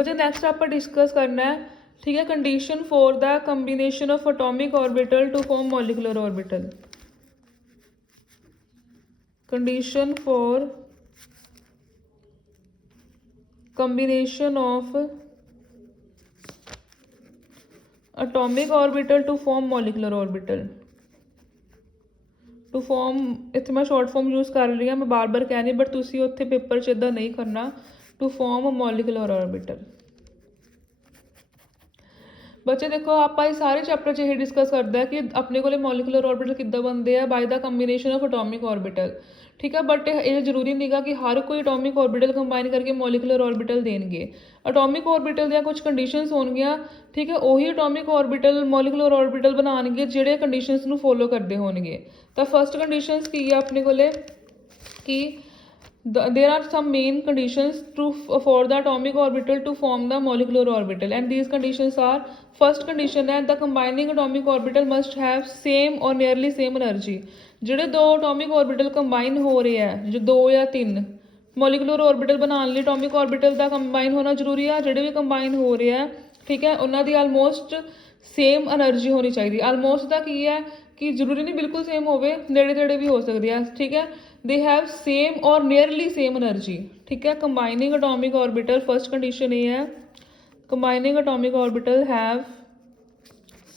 बच्चे नैक्सट आप डिस्कस करना है, ठीक है, condition for the combination of atomic orbital to form molecular orbital. Condition for combination of atomic orbital to form molecular orbital to form, इत्थे मैं short form use कर रही हाँ, मैं बार बार कह रही, बट तुसी उत्थे पेपर च इदां नहीं करना। To form molecular orbital. बच्चे देखो आप सारे चैप्टर च यही डिस्कस करते हैं कि अपने को मॉलिकुलर ऑर्बिटल किद्दां बनते हैं, by the combination of atomic orbital, ठीक है। बट ये जरूरी नहीं गा कि हर कोई एटॉमिक ऑर्बिटल कंबाइन करके मॉलिकुलर ऑर्बिटल देंगे। एटॉमिक ऑर्बिटल ਦੀਆਂ कुछ कंडीशनस ਹੋਣਗੀਆਂ, ठीक है, ਉਹੀ एटॉमिक ऑर्बिटल मॉलिकुलर ऑर्बिटल ਬਣਾਉਣਗੇ ਜਿਹੜੇ कंडीशनस ਨੂੰ ਫੋਲੋ ਕਰਦੇ ਹੋਣਗੇ। ਤਾਂ ਫਸਟ ਕੰਡੀਸ਼ਨਸ ਕੀ ਹੈ ਆਪਣੇ ਕੋਲੇ ਕਿ there are some main conditions for the atomic orbital to form the molecular orbital, and these conditions are, first condition है the combining atomic orbital must have same or nearly same energy। ਜਿਹੜੇ ਦੋ atomic orbital combine ਹੋ ਰਹੇ ਹੈ, ਜੋ ਦੋ ਜਾਂ ਤਿੰਨ molecular orbital ਬਣਾਉਣ ਲਈ atomic orbital ਦਾ combine ਹੋਣਾ ਜ਼ਰੂਰੀ ਆ। ਜਿਹੜੇ ਵੀ combine ਹੋ ਰਹੇ ਹੈ, ਠੀਕ ਹੈ, ਉਹਨਾਂ ਦੀ ਆਲਮੋਸਟ ਸੇਮ એનર્ਜੀ ਹੋਣੀ ਚਾਹੀਦੀ। ਆਲਮੋਸਟ ਦਾ ਕੀ ਹੈ ਕਿ ਜ਼ਰੂਰੀ ਨਹੀਂ ਬਿਲਕੁਲ ਸੇਮ ਹੋਵੇ, ਨੇੜੇ ਤੇੜੇ ਵੀ ਹੋ ਸਕਦੀ ਹੈ, ਠੀਕ ਹੈ। they have same or nearly same energy, ठीक है। combining atomic orbital, first condition ये है combining atomic orbital have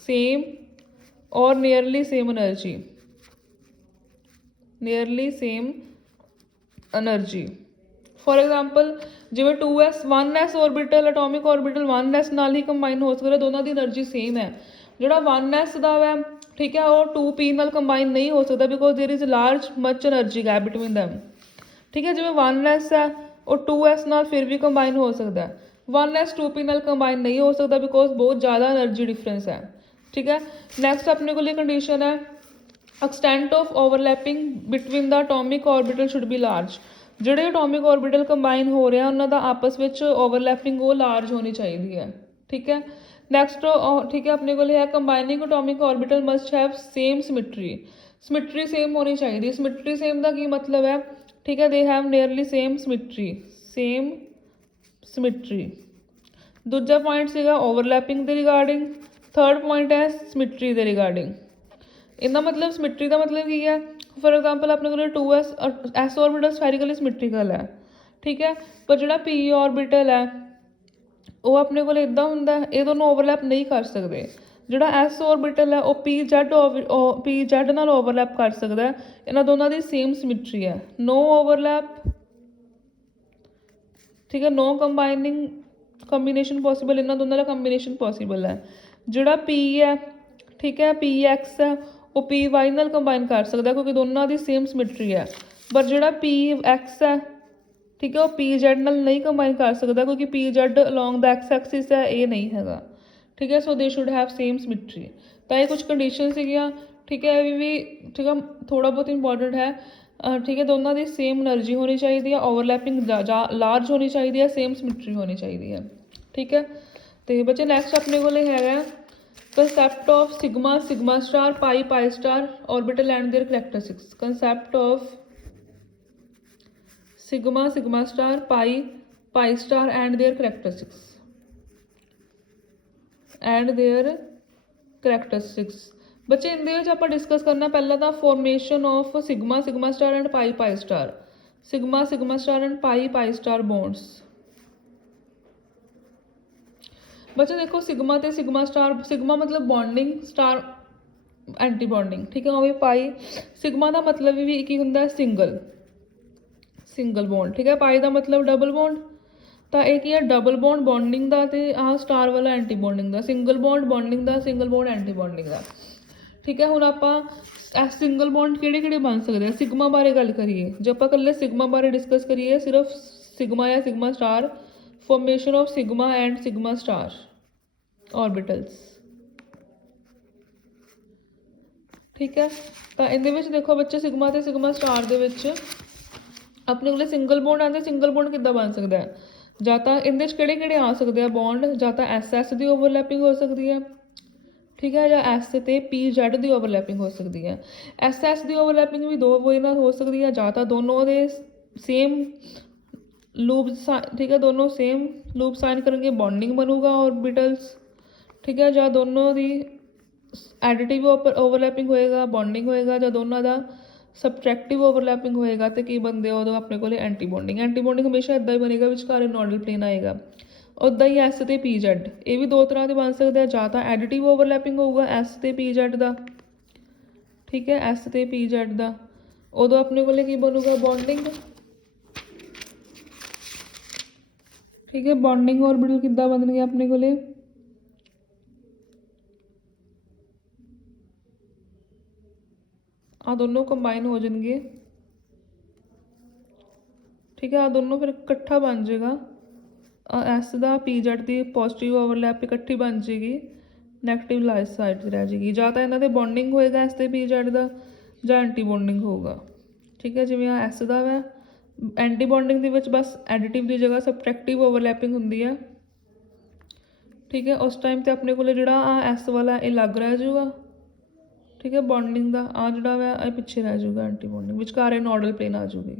same or nearly same energy, nearly same energy। for example ਜਿਵੇਂ 2s 1s orbital atomic orbital 1s ਨਾਲ ਹੀ combine ਹੋ ਸਕਦਾ, ਦੋਨਾਂ ਦੀ energy same ਹੈ। ਜਿਹੜਾ 1s ਦਾ ਹੈ, ठीक है, वो 2p ਨਾਲ ਕੰਬਾਈਨ नहीं हो सकता because there is large much energy gap between them, ठीक है। जिवें 1s है वो 2s ਨਾਲ फिर भी कंबाइन हो सकता है, 1s 2p ਨਾਲ कंबाइन नहीं हो सकता बिकॉज बहुत ज़्यादा एनर्जी डिफरेंस है, ठीक है। नैक्सट अपने को कंडीशन है extent of overlapping between the atomic orbital should be large. ਜਿਹੜੇ एटॉमिक ऑर्बिटल कंबाइन हो रहे हैं उन्हों का आपस में ओवरलैपिंग वो लार्ज होनी चाहिए है, ठीक है। नैक्सट, ठीक है, अपने को है combining atomic orbital must have same symmetry. Symmetry same होनी चाहिए। सिमिट्री सेम का की मतलब है, ठीक है, they have nearly same symmetry, same symmetry. दूजा पॉइंट सीगा ओवरलैपिंग के रिगार्डिंग, थर्ड पॉइंट है सिमिट्री के रिगार्डिंग। इनका मतलब सिमिट्री का मतलब की है, फॉर एग्जाम्पल अपने को 2s S orbital spherically symmetrical है, ठीक है, पर जो p ऑर्बिटल है वो अपने को इदा होंगे, ये दोनों ओवरलैप नहीं कर सकते। जोड़ा एस ऑर्बिटल है वो पी जैड नाल ओवरलैप कर सकता है, इन्होंने दोनों की सेम सिमिट्री है, नो ओवरलैप, ठीक है, नो कंबाइनिंग पॉसिबल, इन्होंने दोनों का कंबीनेशन पॉसिबल है। जोड़ा पी है, ठीक है, पी एक्स है वो पी वाई नाल कंबाइन कर सकता है क्योंकि दोनों की सेम सिमिट्री है। पर जोड़ा पी एक्स है, ठीक है, वो पी जैड नाल नहीं कंबाइन कर सकता क्योंकि P Z along the X axis है, ये नहीं है, ठीक है। So they should have same symmetry. तो ये कुछ कंडीशन सीगियां, ठीक है, ये भी, ठीक है, थोड़ा बहुत इंपॉर्टेंट है, ठीक है। दोनों की सेम एनर्जी होनी चाहिए है, ओवरलैपिंग लार्ज होनी चाहिए है, सेम सिमिट्री होनी चाहिए है, ठीक है। तो बच्चे नैक्सट अपने को है concept of sigma, sigma star, pi, pi star orbital and their characteristics. Concept of sigma, sigma star, pi, pi star and their characteristics, and their characteristics. बच्चे इनके आप डिस्कस करना पहला तो formation of sigma, sigma star and pi, pi star, sigma, sigma star and pi, pi star bonds. बच्चे देखो sigma ते sigma star, sigma मतलब बॉन्डिंग, स्टार एंटी बॉन्डिंग, ठीक है। वो भी पाई, सिग्मा का मतलब भी एक ही होंगे सिंगल, सिंगल बॉन्ड, ठीक है। पाई का मतलब डबल बॉन्ड, तो एक ही है डबल बॉन्ड बॉन्डिंग का, तो आह स्टार वाला एंटी बॉन्डिंग का, सिंगल बॉन्ड बॉन्डिंग का, सिंगल बॉन्ड एंटी बॉन्डिंग का, ठीक है। हुण आपां सिंगल बॉन्ड किहड़े-किहड़े बन सकते हैं, सिग्मा बारे गल करिए, जो आपां कल्ले सिग्मा बारे डिस्कस करिए, सिर्फ सिग्मा या sigma star, formation of sigma and sigma star orbitals, ठीक है। तो इहदे विच देखो बच्चे सिग्मा ते सिग्मा स्टार दे विच अपने को सिंगल बॉन्ड आते, सिंगल बॉन्ड किद्दां बन सकता है, जां तां इहदे च किहड़े-किहड़े आ सकते हैं बॉन्ड, जां तां एस की ओवरलैपिंग हो सकती है, ठीक है, या एस ते पी जैड की ओवरलैपिंग हो सकती है। एस की ओवरलैपिंग भी दो वे नाल हो सकती है, जां तां दोनों दे सेम लूप, ठीक है, दोनों सेम लूप साइन करेंगे, बॉन्डिंग बनूगा ऑर्बिटल्स, ठीक है। ਜਾਂ ਦੋਨੋਂ ਦੀ ਐਡੀਟਿਵ ਓਵਰਲੈਪਿੰਗ ਹੋਏਗਾ, ਬੌਂਡਿੰਗ ਹੋਏਗਾ। ਜਾਂ ਦੋਨਾਂ ਦਾ ਸਬਟਰੈਕਟਿਵ ਓਵਰਲੈਪਿੰਗ ਹੋਏਗਾ ਤੇ ਕੀ ਬਣਦੇ ਆ ਉਦੋਂ ਆਪਣੇ ਕੋਲੇ ਐਂਟੀ ਬੌਂਡਿੰਗ। ਐਂਟੀ ਬੌਂਡਿੰਗ ਹਮੇਸ਼ਾ ਇਦਾਂ ਹੀ ਬਣੇਗਾ, ਵਿਚਕਾਰੇ ਨੋਡਲ ਪਲੇਨ ਆਏਗਾ। ਉੱਦਾਂ ਹੀ ਐਸ ਤੇ ਪੀ ਜ਼ੈਡ, ਇਹ ਵੀ ਦੋ ਤਰ੍ਹਾਂ ਦੇ ਬਣ ਸਕਦੇ ਆ। ਜਾਂ ਤਾਂ ਐਡੀਟਿਵ ਓਵਰਲੈਪਿੰਗ ਹੋਊਗਾ ਐਸ ਤੇ ਪੀ ਜ਼ੈਡ ਦਾ, ਠੀਕ ਹੈ, ਐਸ ਤੇ ਪੀ ਜ਼ੈਡ ਦਾ, ਉਦੋਂ ਆਪਣੇ ਕੋਲੇ ਕੀ ਬਣੂਗਾ, ਬੌਂਡਿੰਗ, ਠੀਕ ਹੈ। ਬੌਂਡਿੰਗ ਔਰਬਿਟਲ ਕਿੱਦਾਂ ਬਣਨਗੇ ਆਪਣੇ ਕੋਲੇ, ਆ ਦੋਨੋਂ ਕੰਬਾਈਨ ਹੋ ਜਾਣਗੇ, ਠੀਕ ਹੈ। ਆ ਦੋਨੋਂ ਫਿਰ ਇਕੱਠਾ ਬਣ ਜਾਏਗਾ, ਐਸ ਦਾ ਪੀ ਜ਼ੈਡ ਦੀ ਪੋਜ਼ਿਟਿਵ ਓਵਰਲੈਪ ਇਕੱਠੀ ਬਣ ਜਾਏਗੀ, ਨੈਗੇਟਿਵ ਲਾਈਟ ਸਾਈਡ 'ਤੇ ਰਹਿ ਜਾਏਗੀ। ਜਾਂ ਤਾਂ ਇਹਨਾਂ ਦੇ ਬੌਂਡਿੰਗ ਹੋਏਗਾ ਐਸ ਤੇ ਪੀ ਜ਼ੈਡ ਦਾ, ਜਾਂ ਐਂਟੀ ਬੌਂਡਿੰਗ ਹੋਊਗਾ, ਠੀਕ ਹੈ। ਜਿਵੇਂ ਆ ਐਸ ਦਾ ਵਾ, ਐਂਟੀ ਬੌਂਡਿੰਗ ਦੇ ਵਿੱਚ ਬਸ ਐਡੀਟਿਵ ਦੀ ਜਗ੍ਹਾ ਸਬਟਰੈਕਟਿਵ ਓਵਰਲੈਪਿੰਗ ਹੁੰਦੀ ਆ, ਠੀਕ ਹੈ। ਉਸ ਟਾਈਮ 'ਤੇ ਆਪਣੇ ਕੋਲ ਜਿਹੜਾ ਆ ਐਸ ਵਾਲਾ ਇਹ ਲੱਗ ਰਹਿ ਜਾਊਗਾ, ਠੀਕ ਹੈ। ਬੌਂਡਿੰਗ ਦਾ ਆ ਜਿਹੜਾ ਵਾ ਇਹ ਪਿੱਛੇ ਰਹਿ ਜਾਊਗਾ, ਐਂਟੀ ਬੌਂਡਿੰਗ ਵਿਚਕਾਰੇ ਨੋਡਲ ਪਲੇਨ ਆ ਜਾਊਗੀ,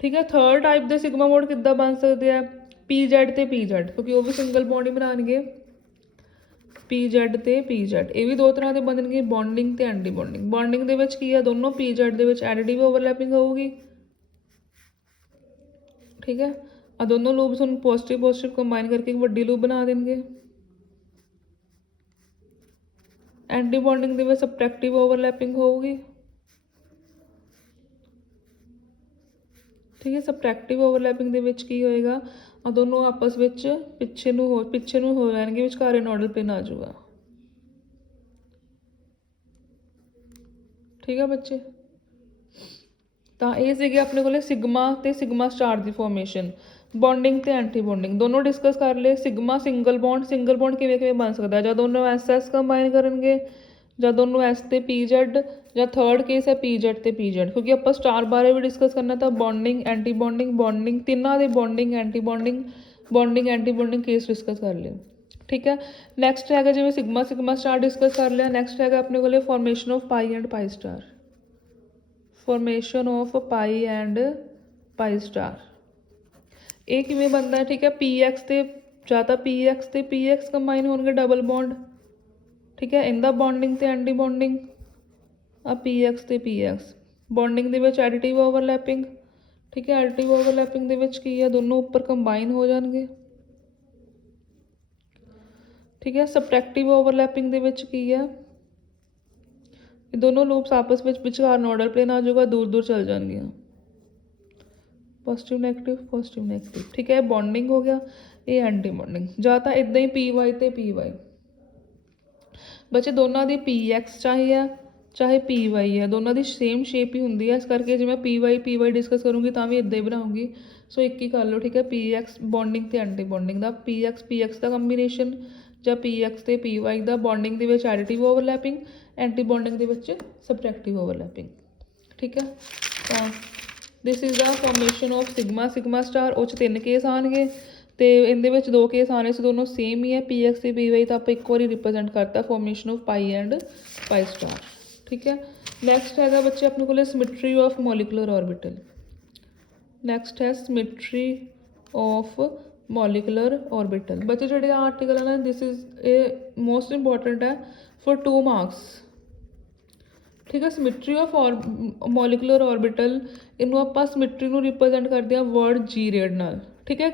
ਠੀਕ ਹੈ। ਥਰਡ ਟਾਈਪ ਦੇ ਸਿਗਮਾ ਮੋਡ ਕਿੱਦਾਂ ਬਣ ਸਕਦੇ ਆ, ਪੀ ਜ਼ੈਡ ਤੇ ਪੀ ਜ਼ੈਡ, ਕਿਉਂਕਿ ਉਹ ਵੀ ਸਿੰਗਲ ਬੌਂਡ ਹੀ ਬਣਾਉਣਗੇ, ਪੀ ਜ਼ੈਡ ਤੇ ਪੀ ਜ਼ੈਡ। ਇਹ ਵੀ ਦੋ ਤਰ੍ਹਾਂ ਦੇ ਬਣਨਗੇ, ਬੌਂਡਿੰਗ ਤੇ ਐਂਟੀ ਬੌਂਡਿੰਗ। ਬੌਂਡਿੰਗ ਦੇ ਵਿੱਚ ਕੀ ਆ, ਦੋਨੋਂ ਪੀ ਜ਼ੈਡ ਦੇ ਵਿੱਚ ਐਡੀਟਿਵ ਓਵਰਲੈਪਿੰਗ ਹੋਊਗੀ, ਠੀਕ ਹੈ। ਆ ਦੋਨੋਂ ਲੂਪਸ ਹੁਣ ਪੋਜ਼ਿਟਿਵ ਕੰਬਾਈਨ ਕਰਕੇ ਇੱਕ ਵੱਡੀ ਲੂਪ ਬਣਾ ਦੇਣਗੇ। ਐਂਟੀ ਬੌਂਡਿੰਗ ਦੇ ਵਿੱਚ ਸਬਟਰੈਕਟਿਵ ਓਵਰਲੈਪਿੰਗ ਹੋਊਗੀ, ਠੀਕ ਹੈ। ਸਬਟਰੈਕਟਿਵ ਓਵਰਲੈਪਿੰਗ ਦੇ ਵਿੱਚ ਕੀ ਹੋਏਗਾ, ਆ ਦੋਨੋਂ ਆਪਸ ਵਿੱਚ ਪਿੱਛੇ ਨੂੰ ਹੋ ਜਾਣਗੇ, ਵਿਚਕਾਰੇ ਨੋਡਲ ਪਲੇਨ ਆ ਜਾਊਗਾ, ਠੀਕ ਹੈ ਬੱਚੇ। ਤਾਂ ਇਹ ਸੀਗੇ ਆਪਣੇ ਕੋਲੇ ਸਿਗਮਾ ਤੇ ਸਿਗਮਾ ਸਟਾਰ ਦੀ ਫੋਰਮੇਸ਼ਨ, ਬੌਂਡਿੰਗ ਤੇ ਐਂਟੀ ਬੌਂਡਿੰਗ ਦੋਨੋਂ ਡਿਸਕਸ ਕਰ ਲਏ। ਸਿਗਮਾ ਸਿੰਗਲ ਬੌਂਡ ਕਿਵੇਂ ਕਿਵੇਂ ਬਣ ਸਕਦਾ, ਜਾਂ ਦੋਨੋਂ ਐਸ ਐਸ ਕੰਬਾਈਨ ਕਰਨਗੇ, ਜਾਂ ਦੋਨੋਂ ਐਸ ਤੇ ਪੀ ਜ਼ੈਡ, ਜਾਂ ਥਰਡ ਕੇਸ ਹੈ ਪੀ ਜ਼ੈਡ ਤੇ ਪੀ ਜ਼ੈਡ। ਕਿਉਂਕਿ ਆਪਾਂ ਸਟਾਰ ਬਾਰੇ ਵੀ ਡਿਸਕਸ ਕਰਨਾ, ਤਾਂ ਬੌਂਡਿੰਗ ਐਂਟੀ ਬੌਂਡਿੰਗ ਤਿੰਨਾਂ ਦੇ bonding anti bonding case discuss ਕਰ ਲਿਓ, ਠੀਕ ਹੈ। ਨੈਕਸਟ ਹੈਗਾ ਜਿਵੇਂ ਸਿਗਮਾ ਸਟਾਰ ਡਿਸਕਸ ਕਰ ਲਿਆ। ਨੈਕਸਟ ਹੈਗਾ ਆਪਣੇ ਕੋਲੇ formation of pi and pi star, formation of pi and pi star. ਇਹ ਕਿਵੇਂ ਬਣਦਾ ਹੈ, ਠੀਕ ਹੈ। ਪੀ ਐਕਸ ਤੇ ਜਾਂ ਤਾਂ ਪੀ ਐਕਸ ਕੰਬਾਈਨ ਹੋਣਗੇ, ਡਬਲ ਬੌਂਡ, ਠੀਕ ਹੈ। ਇਹਦਾ ਬੌਂਡਿੰਗ ਤੇ ਐਂਟੀ ਬੌਂਡਿੰਗ, ਆ ਪੀ ਐਕਸ ਤੇ ਪੀ ਐਕਸ। ਬੌਂਡਿੰਗ ਦੇ ਵਿੱਚ ਐਡੀਟਿਵ ਓਵਰਲੈਪਿੰਗ, ਠੀਕ ਹੈ। ਐਡੀਟਿਵ ਓਵਰਲੈਪਿੰਗ ਦੇ ਵਿੱਚ ਕੀ ਆ, ਦੋਨੋਂ ਉੱਪਰ ਕੰਬਾਈਨ ਹੋ ਜਾਣਗੇ, ਠੀਕ ਹੈ। ਸਬਟਰੈਕਟਿਵ ਓਵਰਲੈਪਿੰਗ ਦੇ ਵਿੱਚ ਕੀ ਆ, ਇਹ ਦੋਨੋਂ ਲੂਪਸ ਆਪਸ ਵਿੱਚ ਵਿਚਕਾਰ ਨੋਡਲ ਪਲੇਨ ਆ ਜਾਊਗਾ, ਦੂਰ ਦੂਰ ਚੱਲ ਜਾਣਗੀਆਂ, ਪੋਜ਼ਿਟਿਵ ਨੈਗੇਟਿਵ, ਠੀਕ ਹੈ। ਬੌਂਡਿੰਗ ਹੋ ਗਿਆ, ਇਹ ਐਂਟੀ ਬੌਂਡਿੰਗ। ਜਾਂ ਤਾਂ ਇਦਾਂ ਹੀ ਪੀ ਵਾਈ ਤੇ ਪੀ ਵਾਈ, ਬੱਚੇ ਦੋਨਾਂ ਦੀ ਪੀ ਐਕਸ ਚਾਹੇ ਪੀ ਵਾਈ ਹੈ, ਦੋਨਾਂ ਦੀ ਸੇਮ ਸ਼ੇਪ ਹੀ ਹੁੰਦੀ ਹੈ। ਇਸ ਕਰਕੇ ਜੇ ਮੈਂ ਪੀ ਵਾਈ ਡਿਸਕਸ ਕਰੂੰਗੀ ਤਾਂ ਵੀ ਇੱਦਾਂ ਹੀ ਬਣਾਉਂਗੀ, ਸੋ ਇੱਕ ਹੀ ਕਰ ਲਓ, ਠੀਕ ਹੈ। ਪੀ ਐਕਸ ਬੌਂਡਿੰਗ ਤੇ ਐਂਟੀ ਬੌਂਡਿੰਗ ਦਾ, ਪੀ ਐਕਸ ਦਾ ਕੰਬੀਨੇਸ਼ਨ, ਜਾਂ ਪੀ ਐਕਸ ਤੇ ਪੀ ਵਾਈ ਦਾ। ਬੌਂਡਿੰਗ ਦੇ ਵਿੱਚ ਐਡੀਟਿਵ ਓਵਰਲੈਪਿੰਗ, ਐਂਟੀ ਬੌਂਡਿੰਗ ਦੇ ਵਿੱਚ ਸਬਟਰੈਕਟਿਵ ਓਵਰਲੈਪਿੰਗ, ਠੀਕ ਹੈ। ਤਾਂ this is the formation of sigma star. ਉਹ 'ਚ 3 ਕੇਸ ਆਉਣਗੇ ਤੇ ਇਹਦੇ ਵਿੱਚ 2 ਕੇਸ ਆਣੇ ਸੀ, ਦੋਨੋਂ ਸੇਮ ਹੀ ਹੈ, ਪੀ ਐਕਸ ਤੇ ਪੀ ਵਾਈ। ਤਾਂ ਆਪਾਂ ਇੱਕ ਵਾਰੀ ਰਿਪਰੈਜ਼ੈਂਟ ਕਰਤਾ formation of pi and pi star, ਠੀਕ ਹੈ। ਨੈਕਸਟ ਹੈਗਾ ਬੱਚੇ ਆਪਣੇ ਕੋਲ symmetry of molecular orbital. Next ਹੈ ਸਿਮੈਟਰੀ ਆਫ ਮੋਲੀਕੂਲਰ ਔਰਬਿਟਲ। ਬੱਚੇ ਜਿਹੜੇ ਆਰਟੀਕਲ ਹੈ ਨਾ, ਦਿਸ ਇਜ਼ ਇਹ ਮੋਸਟ ਇੰਪੋਰਟੈਂਟ ਹੈ ਫॉर 2 ਮਾਰਕਸ, ਠੀਕ ਹੈ। ਸਿਮੈਟਰੀ ਆਫ ਮੋਲੀਕੂਲਰ ਔਰਬਿਟਲ, ਇਹਨੂੰ ਆਪਾਂ ਸਿਮੈਟਰੀ ਨੂੰ ਰਿਪਰੈਜ਼ੈਂਟ ਕਰਦੇ ਹਾਂ ਵਰਡ ਜੀ ਰੇਡ ਨਾਲ, ਠੀਕ ਹੈ।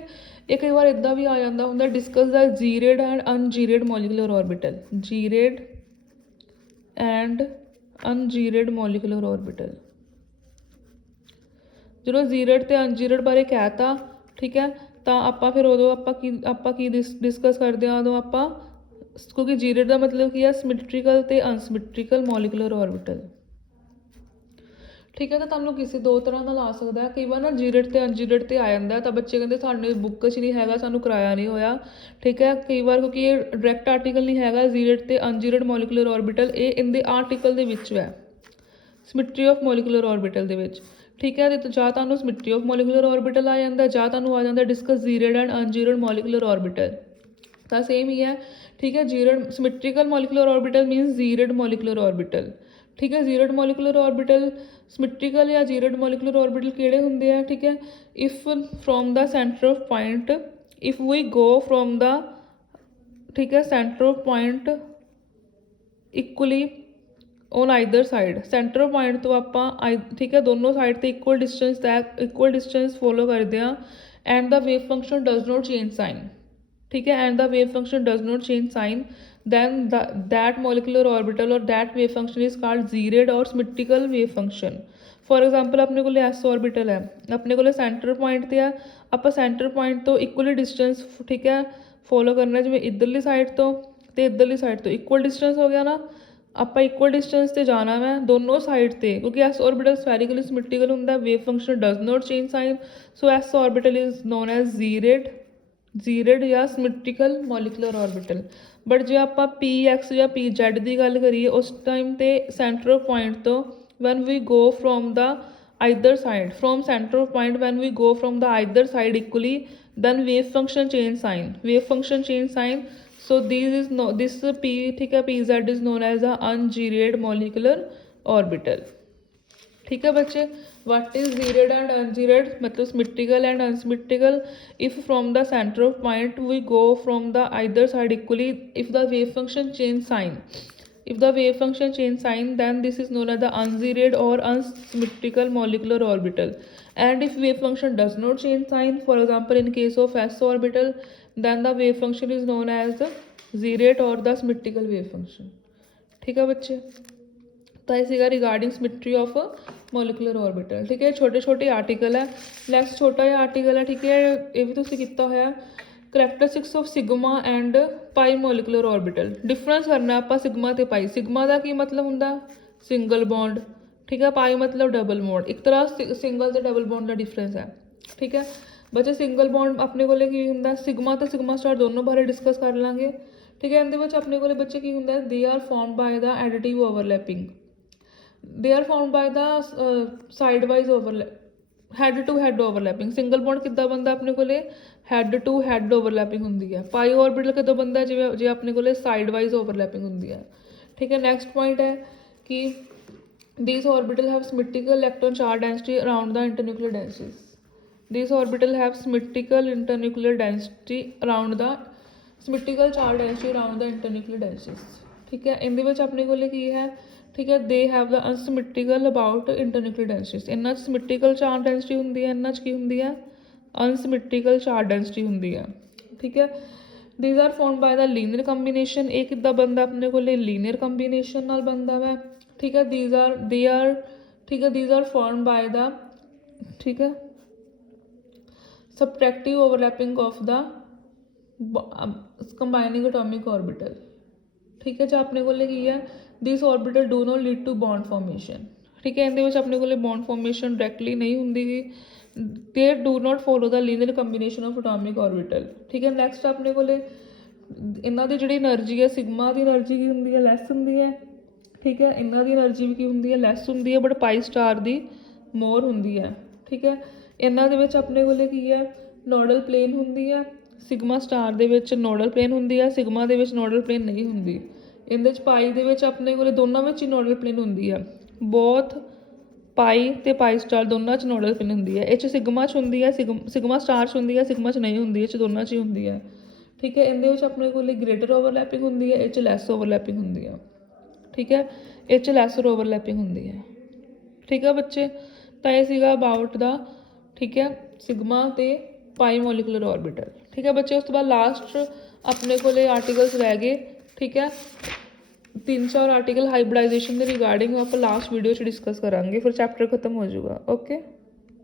ਇਹ ਕਈ ਵਾਰ ਇੱਦਾਂ ਵੀ ਆ ਜਾਂਦਾ ਹੁੰਦਾ, ਡਿਸਕਸ ਦਾ ਜੀ raid and ungerade molecular orbital, ਜੀ raid and ungerade molecular orbital. ਜਦੋਂ ਜ਼ੀਰੇਡ ਤੇ ਅਨਜੀਰੇਡ ਬਾਰੇ ਕਹਿਤਾ, ਠੀਕ ਹੈ, ਤਾਂ ਆਪਾਂ ਫਿਰ ਉਦੋਂ ਆਪਾਂ ਕੀ ਡਿਸਕਸ ਕਰਦੇ ਹਾਂ, ਉਦੋਂ ਆਪਾਂ, ਕਿਉਂਕਿ ਜੀਰੇਡ ਦਾ ਮਤਲਬ ਕੀ ਹੈ, ਸਿਮੈਟਰੀਕਲ ਤੇ ਅਨਸਿਮੈਟਰੀਕਲ ਮੋਲੀਕੂਲਰ ਔਰਬਿਟਲ, ਠੀਕ ਹੈ। ਤਾਂ ਤੁਹਾਨੂੰ ਕਿਸੇ ਦੋ ਤਰ੍ਹਾਂ ਨਾਲ ਆ ਸਕਦਾ ਹੈ, ਕਈ ਵਾਰ ਨਾ ਜੀਰੇਡ ਤੇ ਅਨਜੀਰੇਡ ਤੇ ਆ ਜਾਂਦਾ, ਤਾਂ ਬੱਚੇ ਕਹਿੰਦੇ ਸਾਡੇ ਬੁੱਕ 'ਚ ਨਹੀਂ ਹੈਗਾ, ਸਾਨੂੰ ਕਰਾਇਆ ਨਹੀਂ ਹੋਇਆ, ਠੀਕ ਹੈ। ਕਈ ਵਾਰ ਕਿਉਂਕਿ ਇਹ ਡਾਇਰੈਕਟ ਆਰਟੀਕਲ ਨਹੀਂ ਹੈਗਾ, ਜੀਰੇਡ ਤੇ ਅਨਜੀਰੇਡ ਮੋਲੀਕੂਲਰ ਔਰਬਿਟਲ, ਇਹ ਇਹਦੇ ਆਰਟੀਕਲ ਦੇ ਵਿੱਚ ਹੈ, ਸਿਮੈਟਰੀ ਆਫ ਮੋਲੀਕੂਲਰ ਔਰਬਿਟਲ ਦੇ ਵਿੱਚ, ਠੀਕ ਹੈ। ਤੇ ਜਾਂ ਤੁਹਾਨੂੰ ਸਿਮੈਟਰੀ ਆਫ ਮੋਲੀਕੂਲਰ ਔਰਬਿਟਲ ਆ ਜਾਂਦਾ, ਜਾਂ ਤੁਹਾਨੂੰ ਆ ਜਾਂਦਾ discuss gerade and ungerade molecular orbital, ਤਾਂ ਸੇਮ ਹੀ ਹੈ, ਠੀਕ ਹੈ। Gerade symmetrical molecular orbital means gerade molecular orbital, ठीक है। जीरोड मॉलिकुलर ऑर्बिटल सिमेट्रिकल या जीरोड मॉलिकुलर ऑर्बिटल किहड़े हुंदे आ, ठीक है। If from the centre of point, if we go from the, ठीक है, centre of point equally on either side, centre of point तो ਆਪਾਂ, ठीक है, दोनों साइड ਤੇ इक्वल डिस्टेंस फॉलो करते हैं and the wave function does not change sign, ठीक है, and the wave function does not change sign, then that molecular orbital or that wave function is called Z-ray or symmetrical wave function। For example अपने को S orbital है, अपने को centre point ਤੇ ਆ, ਆਪਾਂ सेंटर पॉइंट तो equally distance, ठीक है, फॉलो करना, जिवें इधरली साइड तो ते इधरली साइड तो इक्वल डिस्टेंस हो गया ना, ਆਪਾਂ इक्वल डिस्टेंस ਤੇ जाना मैं दोनों साइड ਤੇ, क्योंकि एस ऑर्बिटल स्फेरिकली सिमेट्रिकल ਹੁੰਦਾ, wave function does not change sign, so S orbital is known as Z-ray या सिमेट्रिकल मॉलिकुलर ऑर्बिटल। बट जे आप पी एक्स या पी जैड की गल करिए उस टाइम तो सेंटर ऑफ पॉइंट तो when we go from the either side, from centre of point when we go from the either side equally, then wave function change sign, so this P, ठीक है, P Z is known as a ungerade molecular orbital. ठीक है बच्चे, what is gerade and ungerade, मतलब symmetrical and unsymmetrical. If from the centre of point we go from the either side equally, if the wave function change sign, then this is known as the unzeroed or unsymmetrical molecular orbital। and if wave function does not change sign, for example in case of s orbital, then the wave function is known as the zeroed or the symmetrical wave function। ठीक है बच्चे, तो ये सीगा regarding symmetry of molecular orbital. ठीक है, छोटे छोटे आर्टिकल है, नैक्सट छोटा जिहा आर्टिकल है, ठीक है, ये भी तुसीं कीता होया, characteristics of sigma and pi molecular orbital. Difference करना आपां सिग्मा ते पाई। सिग्मा का की मतलब हुंदा, सिंगल बॉन्ड, ठीक है, पाई मतलब डबल बॉन्ड, एक तरह सिंगल ते डबल बॉन्ड का डिफरेंस है। ठीक है बच्चे, सिंगल बॉन्ड अपने को की हुंदा, सिग्मा ते सिग्मा स्टार दोनों बारे डिस्कस कर लांगे। ठीक है, इहदे विच अपने को बच्चे की हुंदा, they are formed by the additive overlapping, they are formed by the sidewise overlap, head to head overlapping। Single bond किद्दां बनदा अपने कोले, head to head overlapping हुंदी है। पाई ऑर्बिटल किद्दां बनदा, जिवें जे अपने कोले साइडवाइज ओवरलैपिंग हुंदी है। ठीक है, नेक्स्ट पॉइंट है कि these orbital have symmetrical electron charge density around the internuclear densities, these orbital have symmetrical internuclear density around the symmetrical charge density around the internuclear densities। ठीक है, इहदे विच अपने कोले की है, ठीक है, they have the unsymmetrical about internuclear densities. इन्हां सिमेट्रिकल चार्ज डेंसिटी हुंदी है, इन्हां की हुंदी है अनसिमेट्रिकल चार्ज डेंसिटी हुंदी है। ठीक है, these are formed by the linear combination. ये किद्दां बनदा अपने कोले, लीनियर कंबीनेशन नाल बनदा वै। ठीक है, ठीक है, these are formed by the, ठीक है, subtractive overlapping of the combining atomic orbital. ठीक है, जो अपने को की है, this orbital do not lead to bond formation. ठीक है, इहदे विच अपने को बॉन्ड फॉर्मेशन डायरैक्टली नहीं हुंदी, they do not follow the linear combination of atomic orbital. ठीक है, नैक्सट अपने को इन्हां दी जिहड़ी एनर्जी है, सिग्मा की एनर्जी की हुंदी है, लैस हुंदी है। ठीक है, इन्हां दी एनर्जी भी की हुंदी है, लैस हुंदी है, बट पाई स्टार दी मोर हुंदी है। ठीक है, इन्हां दे विच अपने को की है, नोडल प्लेन हुंदी है, सिग्मा स्टार दे विच नोडल प्लेन हुंदी है, सिग्मा दे विच नोडल प्लेन नहीं हुंदी। इहदे पाई दे विच अपने को दोनों में ही नोडल प्लेन हुंदी है, बोथ पाई ते पाई स्टार दोनों च नोडल प्लेन हुंदी है। इह सिग्मा च हुंदी है, सिग्मा स्टार च हुंदी है, सिग्मा च नहीं हुंदी, इह दोनों च ही हुंदी है। ठीक है, इहदे विच अपने को ग्रेटर ओवरलैपिंग हुंदी है, इह लैस ओवरलैपिंग हुंदी है। ठीक है, इह लैसर ओवरलैपिंग हुंदी है। ठीक है बच्चे, तो यह सीगा अबाउट द, ठीक है, सिग्मा ते पाई मॉलिकुलर ऑर्बिटल। ठीक है बच्चे, उस तो बाद लास्ट अपने को आर्टिकल्स रह गए। ठीक है, 3-4 आर्टिकल हाइब्रिडाइजेशन के रिगार्डिंग आप लास्ट वीडियो डिस्कस करांगे, फिर चैप्टर खत्म हो जाएगा। ओके।